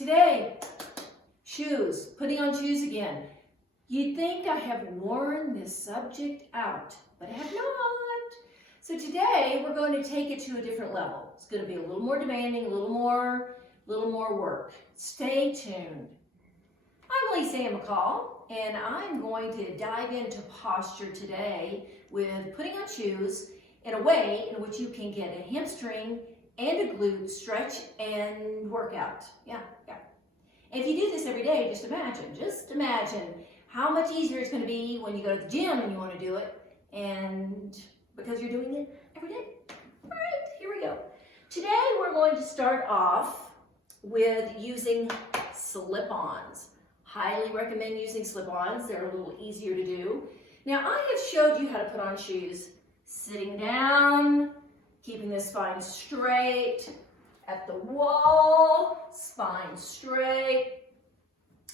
Today, shoes, putting on shoes again. You'd think I have worn this subject out, but I have not. So today, we're going to take it to a different level. It's going to be a little more demanding, a little more work. Stay tuned. I'm McCall, and I'm going to dive into posture today with putting on shoes in a way in which you can get a hamstring and a glute stretch and workout. Yeah. And if you do this every day, just imagine how much easier it's going to be when you go to the gym and you want to do it, and because you're doing it every day. All right, here we go. Today we're going to start off with using slip-ons. Highly recommend using slip-ons. They're a little easier to do. Now, I have showed you how to put on shoes sitting down, keeping the spine straight, at the wall, spine straight.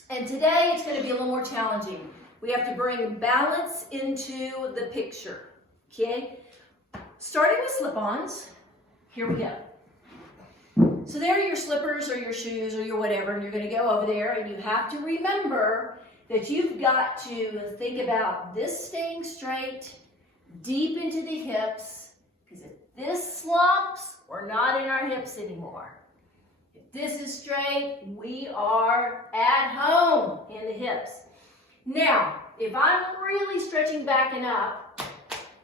And today it's going to be a little more challenging. We have to bring balance into the picture, okay? Starting with slip-ons, here we go. So there are your slippers or your shoes or your whatever, and you're going to go over there, and you have to remember that you've got to think about this staying straight, deep into the hips, because if this slumps, we're not in our hips anymore. If this is straight, we are at home in the hips. Now, if I'm really stretching back and up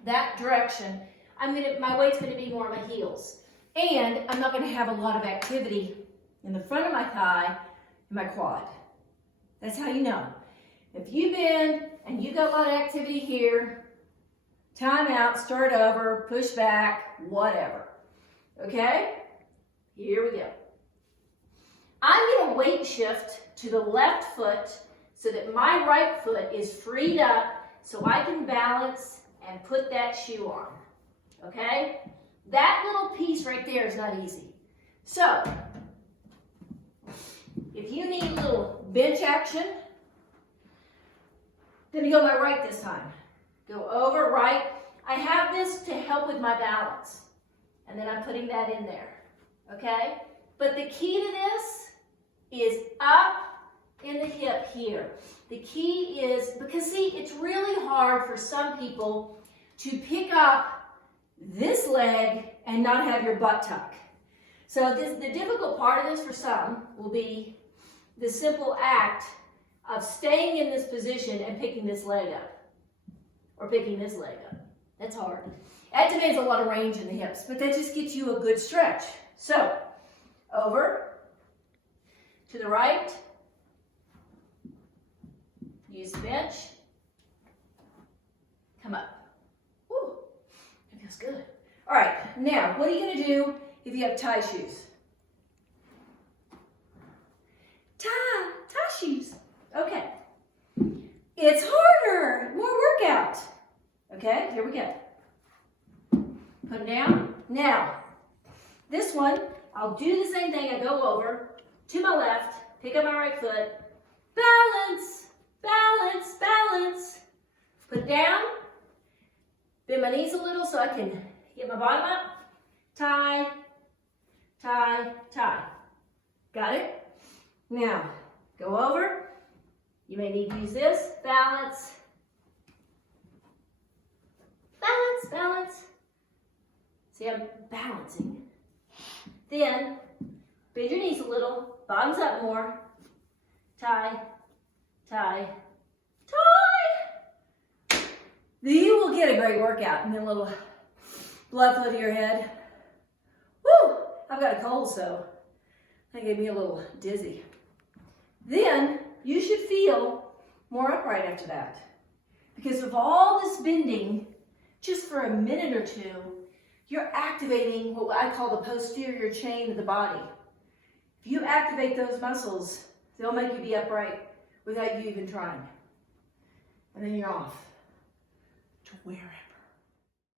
that direction, my weight's going to be more on my heels. And I'm not going to have a lot of activity in the front of my thigh and my quad. That's how you know. If you bend and you got a lot of activity here, time out, start over, push back, whatever. Okay? Here we go. I'm going to weight shift to the left foot so that my right foot is freed up so I can balance and put that shoe on. Okay? That little piece right there is not easy. So, if you need a little bench action, then you go my right this time. Go over, right. I have this to help with my balance. And then I'm putting that in there. Okay? But the key to this is up in the hip here. The key is, because see, it's really hard for some people to pick up this leg and not have your butt tuck. So the difficult part of this for some will be the simple act of staying in this position and picking this leg up. Or picking this leg up. That's hard. That demands a lot of range in the hips, but that just gets you a good stretch. So, over, to the right, use the bench, come up. Woo, that feels good. All right, now, what are you going to do if you have tie shoes? Tie shoes. Okay. It's harder, more workout. Okay, here we go. Put them down. Now, this one, I'll do the same thing. I go over to my left, pick up my right foot, balance, balance, balance. Put it down, bend my knees a little so I can get my bottom up. Tie, tie, tie. Got it? Now, go over. You may need to use this. Balance, balance, balance. See, I'm balancing. Then, bend your knees a little, bottoms up more. Tie, tie, tie. You will get a great workout and then a little blood flow to your head. Woo! I've got a cold, so that gave me a little dizzy. Then, you should feel more upright after that. Because of all this bending, just for a minute or two, you're activating what I call the posterior chain of the body. If you activate those muscles, they'll make you be upright without you even trying. And then you're off to wherever.